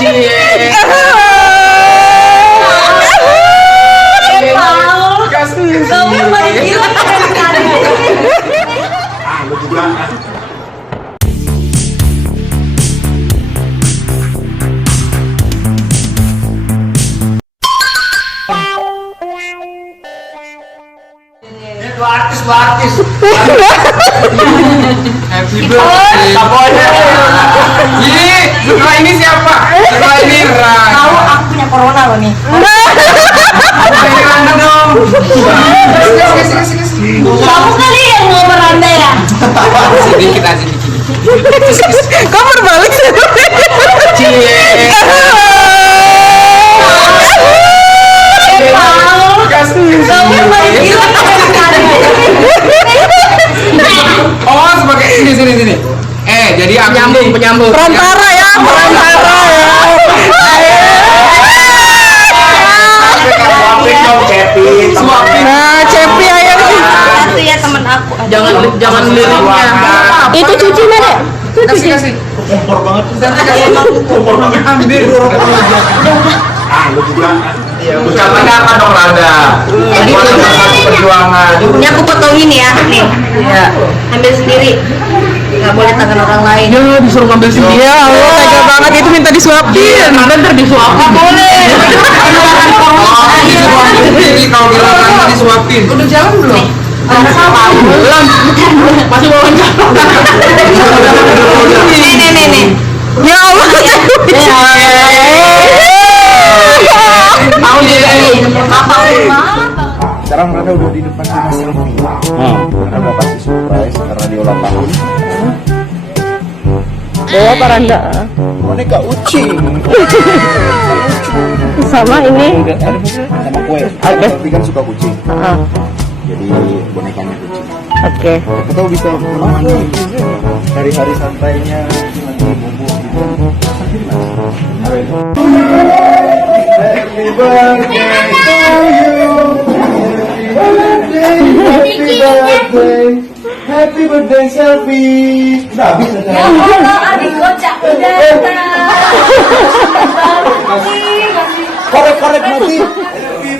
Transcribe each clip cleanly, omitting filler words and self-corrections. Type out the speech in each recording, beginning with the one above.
Cie. Kamu balik gila dari Lu juga. Itu artis. Happy birthday. Kaponya. Ih, setelah ini siapa? Setelah ini Ran. Tahu aku punya corona loh nih. Ini Randa dong. Kamu kali yang mau meranda ya? Sedikit aja dikit. Kok berbalik sih? Cie. Kamu balik gila dari Oh, sebagai sini. Jadi aku penyambung. Perantara ya. Suapin. Nah, Cepi ayam. Satu ya temen aku. Jangan liriknya. Itu cuci mana? Kasih. Kompor banget. Kompor banget. Ambil. Lu juga. Ucapannya apa dong, Randa? Tadi perjuangan. Ini aku potongin ya, nih. Iya. Ambil sendiri. Gak boleh tangan orang lain. Ya disuruh ngambil sendiri. Ya Allah, tega banget itu minta disuapin. Ntar disuapin. Boleh. Jadi kalau bilang Randa disuapin. Udah jalan belum? Belum. Masih wawancara. Nih. Ya Allah. Mau jadi. Sekarang Randa udah di depan rumah Selfie. Randa mau kasih surprise karena dia ulang tahun. Bawa Paranda. Boneka ucing. Sama ini. Sama kue. Oke. Selfie kan suka kucing. Jadi bonekanya kucing. Oke. Kita tahu bisa menemani hari-hari santainya nanti bumbu gitu. Happy birthday to you. Happy birthday Selfie. Udah habis aja. Ya Allah, adik kocak udah datang. Korek mati. Ini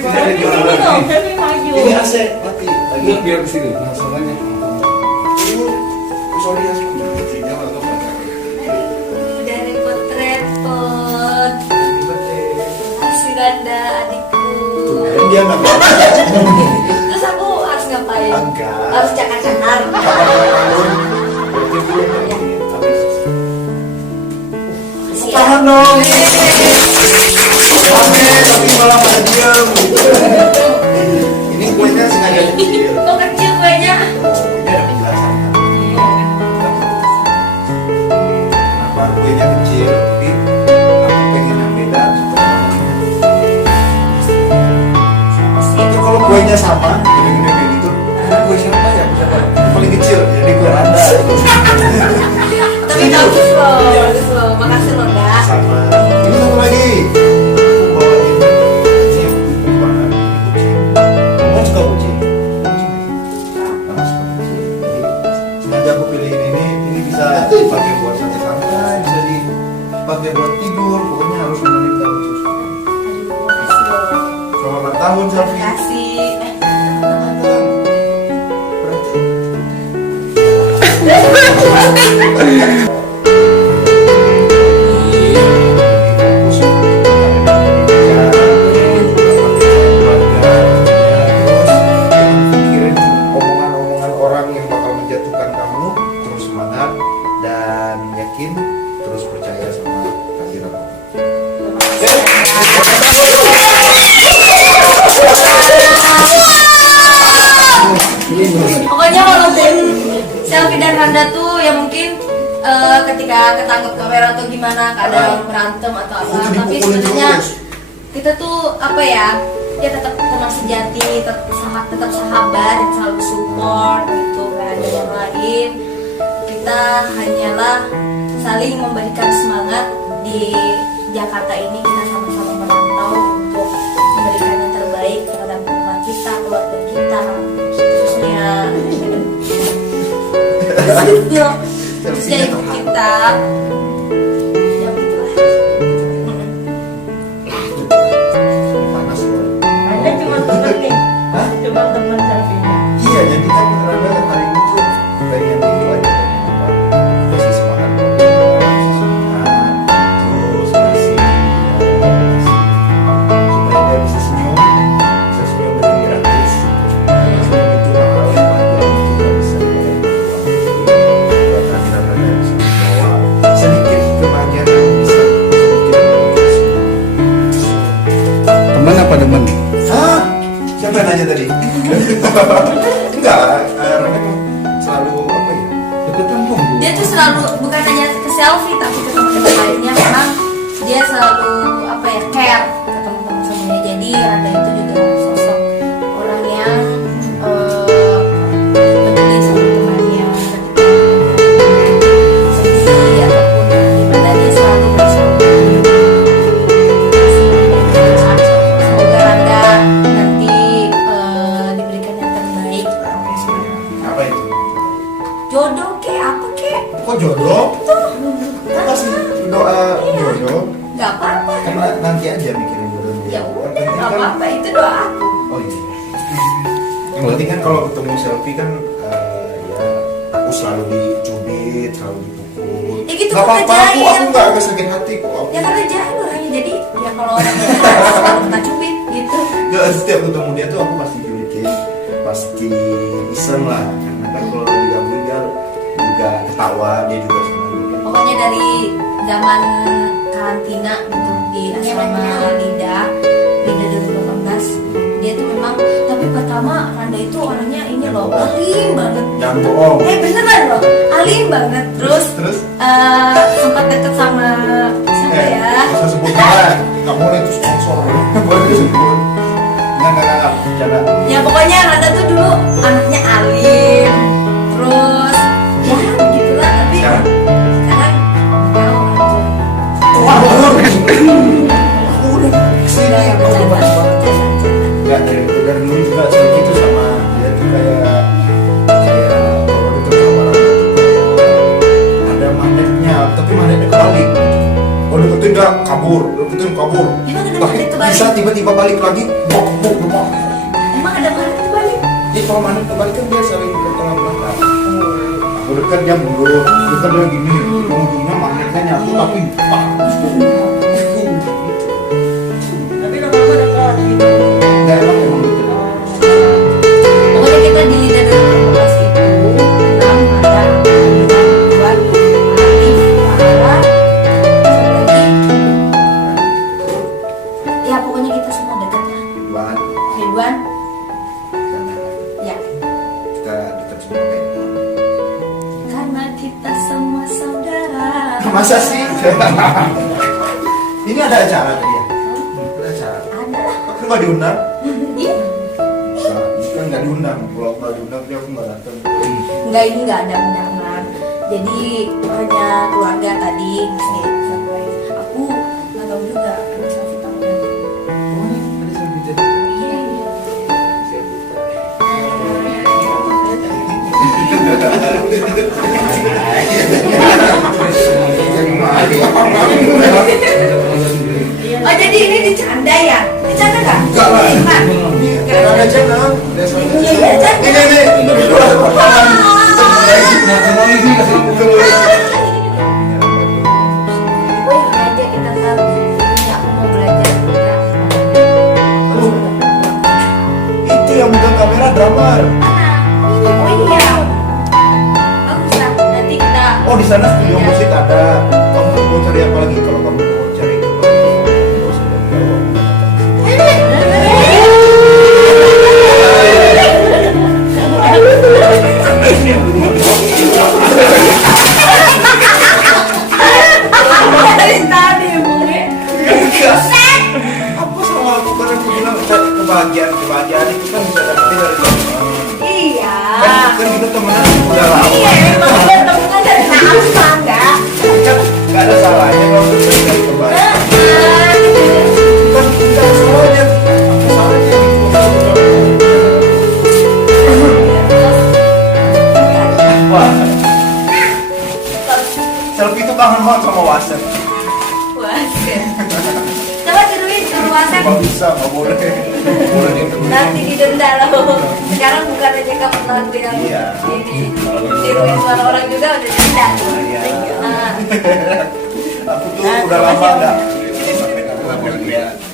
Ini AC mati lagi. Biar kesini. Masalahnya. Sorry ya. udah repot-repot. Kasih Randa adikku. Dia nggak mau. Terus aku harus ngapain? Enggak. Harus cakar-cakar. Tahan dong. Oke, tapi malah pada diam. Ini kuenya sengaja kecil. Kok kecil kuenya? Ini ada penjelasan. Kenapa kuenya kecil? Jadi aku pengen yang beda supaya itu kalau kuenya sama, gede-gede kayak gitu. Kue siapa ya? Paling kecil, jadi kue Randa. Tapi bagus loh. Makasih loh, Kak. Sama. Ini satu lagi. Aku bawain ini empuk banget, ini kucing. Kamu kan suka kucing? Kamu suka kucing. Jadi sengaja aku pilihin ini bisa dipakai buat santai-santai, bisa dipakai buat tidur. Pokoknya harus menemani kita terus. Selamat ulang tahun Selfie. Kasih. Omongan-omongan orang yang bakal menjatuhkan kamu, terus semangat dan yakin, terus percaya sama kehadiran Allah. Pokoknya walaupun Selfie dan Randa tuh ya mungkin ketika ketangkep kamera atau gimana kadang berantem atau apa, tapi sebenarnya kita tuh apa ya tetap teman sejati, tetap sahabat dan selalu support gitu kan. Dan yang lain kita hanyalah saling memberikan semangat di Jakarta ini. Kita sama-sama merantau untuk memberikan yang terbaik kepada lingkungan kita, keluarga kita, khususnya khususnya ibu kita. Ya begitulah. Siapa yang nanya tadi? Enggak, Rana selalu apa ya? Deketan dong. Dia tuh selalu bukan hanya ke selfie tapi ke teman-teman lainnya, memang dia selalu apa ya, care ke teman-teman semuanya. Jadi Randa itu juga sosok orang yang peduli sama temannya ketika sedih ataupun gimana, dia selalu bersama. Semoga Randa nanti diberikan yang terbaik. Apa itu? Jodoh kayak apa kek? Kok jodoh? Kok kasih doa jodoh? Gak apa-apa. Karena nanti aja mikirin jodoh. Ya udah, gak apa-apa, itu doa aku. Oh iya. Yang penting kan kalau ketemu selfie kan ya aku selalu dicubit, selalu dipukul. Ya gitu, Gak apa-apa, kerjain. aku nggak sakit hati kok. Aku. Ya karena jahil orangnya, jadi ya kalau orang jahat selalu kena cubit gitu. Ya, setiap ketemu dia tuh aku pasti cubitin, pasti iseng lah. Karena kan kalau digabung dia juga ketawa, dia juga senang. Pokoknya dari zaman karantina gitu di asrama Lida 2018, dia tuh memang, tapi pertama Randa itu orangnya ini loh, alim banget. Jangan bohong. Beneran loh, alim banget. Terus sempat deket sama siapa ya? Masa sebut kan? Nggak boleh itu sponsor. Boleh disebut. Nggak, jangan. Ya pokoknya Randa tuh dulu anaknya alim, terus ya begitulah. Tapi Sekarang? sekarang tahu aja. Wah, aku udah kesini. Udah Aku udah banyak banget. Nggak, dari dulu juga selfie itu sama dia tuh kayak kalau deket sama orang itu kayak ada magnetnya, tapi magnetnya kebalik. Kalau deketin dia kabur, deketin kabur. Emang ada Tapi magnet kebalik? bisa tiba-tiba balik lagi, bok. Emang ada mana kebalik? Jadi kalau magnet kebalik kan dia saling bertengah belakang. Aku dekat dia mundur, dekat dia gini, ujungnya magnetnya nyatu tapi pak. Tapi lama-lama dekat gitu. Nggak emang gitu. Pokoknya kita di Lida 2018 itu enam ada Ridwan, Arif, Farah, siapa lagi? Ya pokoknya kita semua dekat lah. Banget. Ridwan, Dan ya kita dekat semua kayak gitu. karena kita semua saudara. Masa sih? Ini ada acara tadi ya? Ada acara. Ada lah. Aku nggak diundang? Iya. Kan nggak diundang. Kalau nggak diundang dia aku nggak datang. Enggak, ini enggak ada undangan. Jadi hanya keluarga tadi mesti surprise. Aku nggak tahu juga ada selfie tahunan. Oh, ada selfie tadi. Iya, iya. Oh jadi ini dicanda ya? Dicanda nggak? Enggak lah. Bukan. Ini ada channel. Iya, iya, channel. Ini. Wih, aja kita tahu. Ini aku mau belajar Itu yang bukan kamera drummer. Oh iya. Bagus lah. Nanti kita. Oh di sana studio musik ada. Kamu mau cari apa lagi? Kalau kamu mau cari itu, nggak usah jauh-jauh. Dari tadi emangnya. Apa sama aku kan aku bilang kebahagiaan itu kan bisa dapetin dari teman. Iya. Kan kita temenan udah lama. Iya, emang kita temenan dari lama enggak? Kan nggak ada salahnya kalau kita cari kebahagiaan. Kan nggak ada salahnya. Apa salahnya? Wah, selfie itu kangen banget sama WhatsApp. Coba tiruin suruh WhatsApp. Nggak bisa, nggak boleh. Boleh Nanti didenda loh. Sekarang bukan aja kamu lakuin yang Iya. ini. Tiruin suara orang juga udah denda. Iya. Nah, Aku tuh udah lama nggak.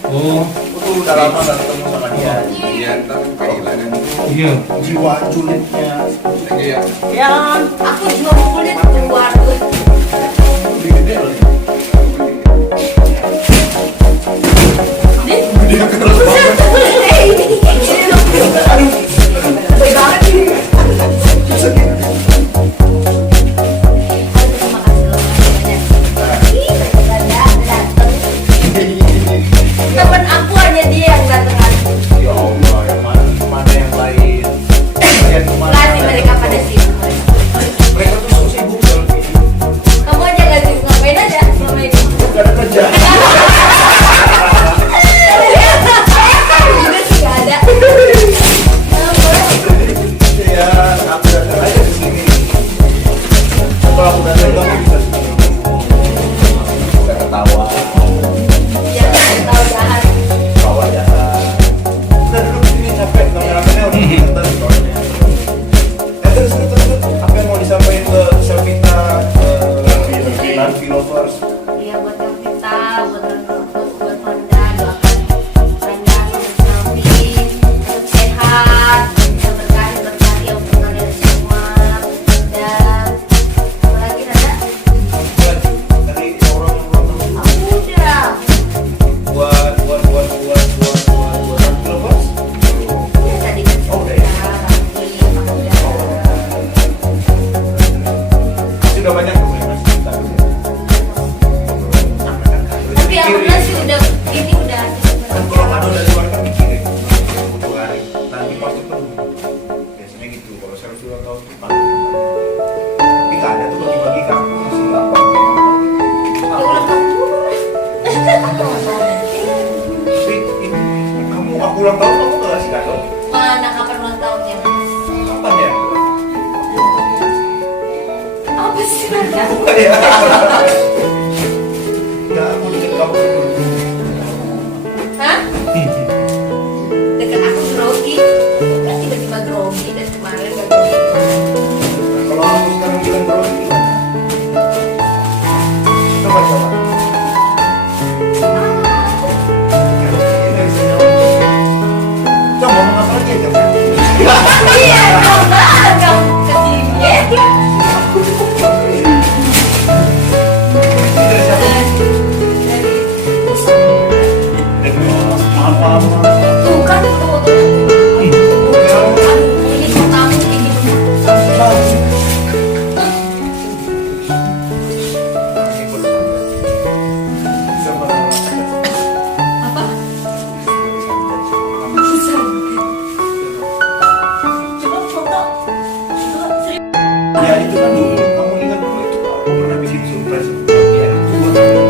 Oh, Aku tuh udah lama nggak ketemu sama dia. Iya, ntar kehilangan. iya. Jiwa julidnya. ya aku juga kulit keluar tuh. Lebih gede loh. Nih, Dia keras banget. ini loh. aja. Udah sih nggak ada. Ya, aku datang aja ke sini. Kalau aku datang kamu bisa ketawa. Jangan tahu jahat. Tawa jahat. Udah duduk sini capek, kameramennya udah nonton soalnya. Terus apa yang mau disampaikan ke Selvita, Nanti lovers? Iya buat yang kita, buat Panda, doakan Panda sama Selfie tetap sehat, bisa berkahi ya untuk kalian semua. Dan apalagi ada? Dari orang-orang Aku udah. buat Nanti lovers? Ya tadi kan Oh, udah ya. ya. Raffi, Panda. Sudah banyak tuh yang ngasih kita. Tapi alhamdulillah sih udah ini udah. Kan kalau kado dari luar kan mikirin butuh hari, nanti pasti penuh. Biasanya gitu, kalau servis ulang tahun tuh paling. Tapi nggak ada tuh bagi-bagi ke aku masih apa? Ya ulang tahun dulu. Tapi ini kamu aku ulang tahun kamu nggak kasih kado? Mana kapan ulang tahunnya? Kapan ya? Apa sih Panda? Ya. Nggak, aku deket kamu dulu. Hah? Dekat aku grogi. Kan tiba-tiba grogi dan kemarin gak grogi. Kalau aku sekarang bilang bro gimana? Coba. Coba ngomong apa lagi aja? Iya, kamu kesini. Dari siapa? Maaf. Tuh kan tuh. Ini pertama kayak gitu. Apa? Coba foto. Ya itu kan dulu, kamu ingat dulu itu aku pernah bikin surprise ya itu buat kamu.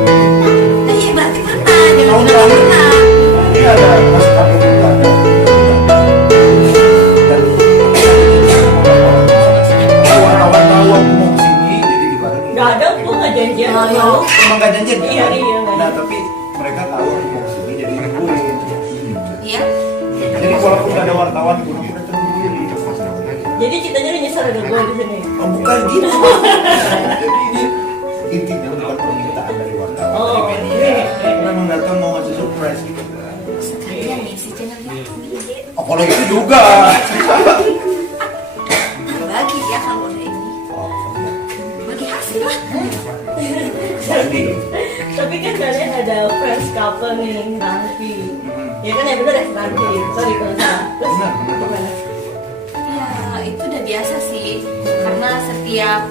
Nah iya berarti pernah. Jangan bilang Tahun pernah. Ini ada mas kado juga ada. Dan wartawan tahu aku mau kesini jadi dibarengin. Gak ada kok nggak janjian Oh, sama iya. lu. Emang gak janjian kan? Iya, iya, nggak Nah tapi mereka tahu aku mau kesini jadi nungguin. Iya. Jadi walaupun gak ada wartawan pun aku datang sendiri. Jadi ceritanya lu nyesar ada gue di sini. Oh bukan gitu. Jadi ini intinya bukan permintaan dari wartawan Oh, dari media. iya. Memang datang mau ngasih surprise gitu. Sekalian ngisi channel YouTube. Oh kalau itu juga. Bagi ya kalau udah ini. Bagi hasil lah. Jadi Tapi kan kalian ada friends couple nih nanti. Ya kan ya bener ya nanti. Sorry kalau salah. Terus benar. gimana? Ya itu udah biasa sih. Karena setiap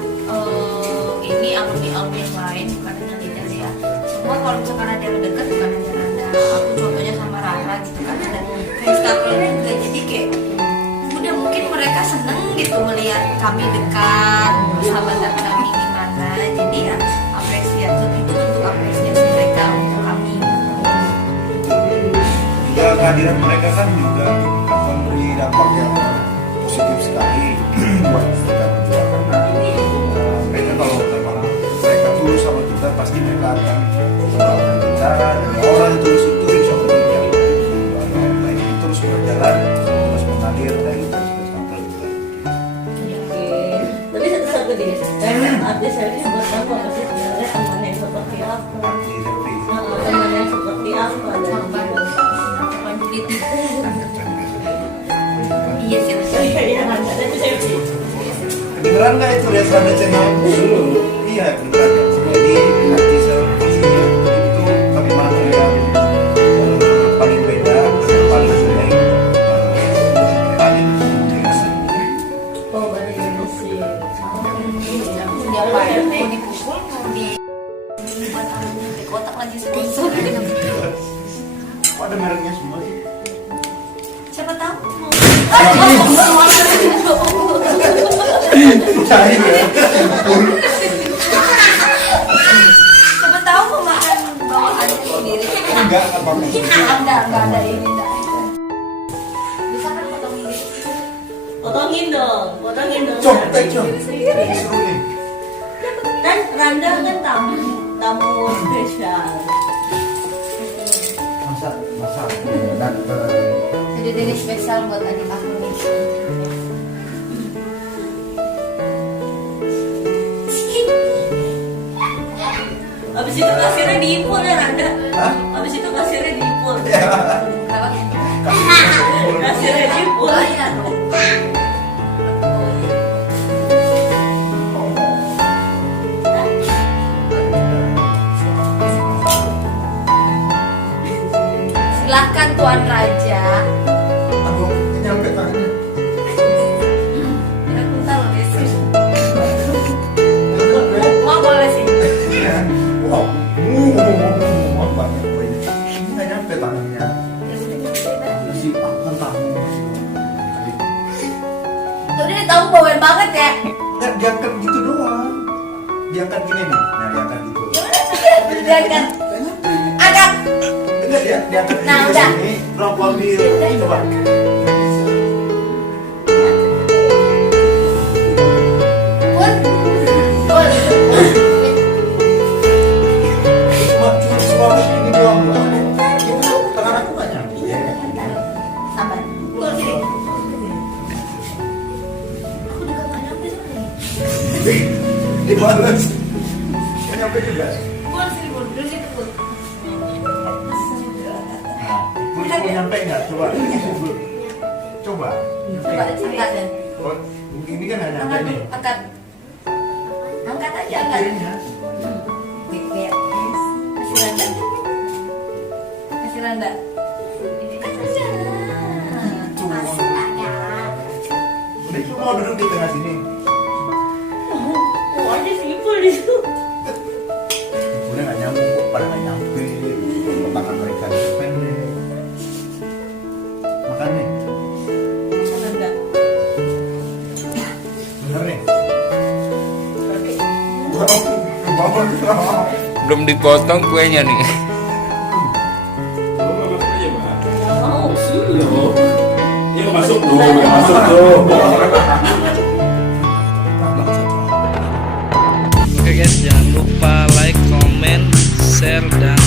ini alumni yang lain bukan hanya leader ya. Semua kalau misalkan ada yang deket bukan hanya Randa. Aku contohnya sama Rara gitu kan ada friends couple juga. Jadi kayak udah mungkin mereka seneng gitu melihat kami dekat, persahabatan kami gimana. Jadi ya apresiasi itu bentuk apresiasi mereka untuk kami. juga kehadiran mereka kan juga memberi dampak yang positif sekali buat kita berdua karena mereka kalau memang mereka tulus sama kita pasti mereka akan mendoakan kita dan orang yang tulus itu insya Allah dijawab doa baik itu terus berjalan terus mengalir dari kita sampai kita. Tapi satu-satu deh, kan artis selfie buat kamu apa sih sebenarnya teman yang seperti apa? Arti selfie. Teman yang seperti apa dan gimana? Konflik. Iya sih betul. Iya kan, tapi selfie. Kedengeran nggak itu lihat ada channel dulu? Iya beneran ya. Jadi arti selfie itu kami mana yang paling beda, paling unik, paling unik. Oh, berarti gitu sih. Siapa ya? Mau dipukul mau dibuat di kotak lagi sponsor. Kok ada mereknya semua sih? Siapa tahu mau. Cari ya. Siapa tahu mau makan bawang Enggak apa-apa. Enggak ada ini enggak. Bisa kan potongin gitu. Potongin dong. Cok, cok. Seru nih. Kan Randa kan tamu spesial. Masa datang. Jadi ini spesial buat adik aku nih. Abis itu kasirnya diimpor ya Randa. Hah? Abis itu kasirnya diimpor. Kenapa? Kasirnya diimpor. Bayar dong. Silahkan Tuan Raja. Aku nyampe tangannya. Tidak kuntal loh guys. Mau boleh sih. Wow, banyak kuenya. Ini nggak nyampe tangannya. Masih akan tahu. Tuh dia tahu bawel banget ya. Nggak diangkat gitu doang. Diangkat gini nih. Nah diangkat gitu. Gimana sih dia? Diangkat. Angkat. Enggak dia diangkat Nah, gini udah. sini. Belum ambil. Coba. Pun. Pun. Cuma ini doang loh. Tangan aku nggak nyampe. Sabar. Pun sini. Aku juga nggak nyampe sini. Dibalas. Nggak nyampe juga. Pun sini pun. Dulu situ pun. Nah, Pul nyampe nggak? Coba. Coba. Coba angkat ya. Oh, ini kan nggak nyampe Angkat nih. dulu. Angkat. Angkat aja angkat. Kayaknya. Lihat. Kasih Randa. Kasih Randa. Kasih Randa. Udah itu mau duduk di tengah sini. Oh, ada simpul di situ. Udah nggak nyambung kok, pada nggak nyampe. Tangan mereka itu pendek. Makan nih, Randa. bener nih. Wow, Belum dipotong kuenya nih. Mau. Ini masuk tuh, masuk tuh. Oke guys, jangan lupa like, comment, share, dan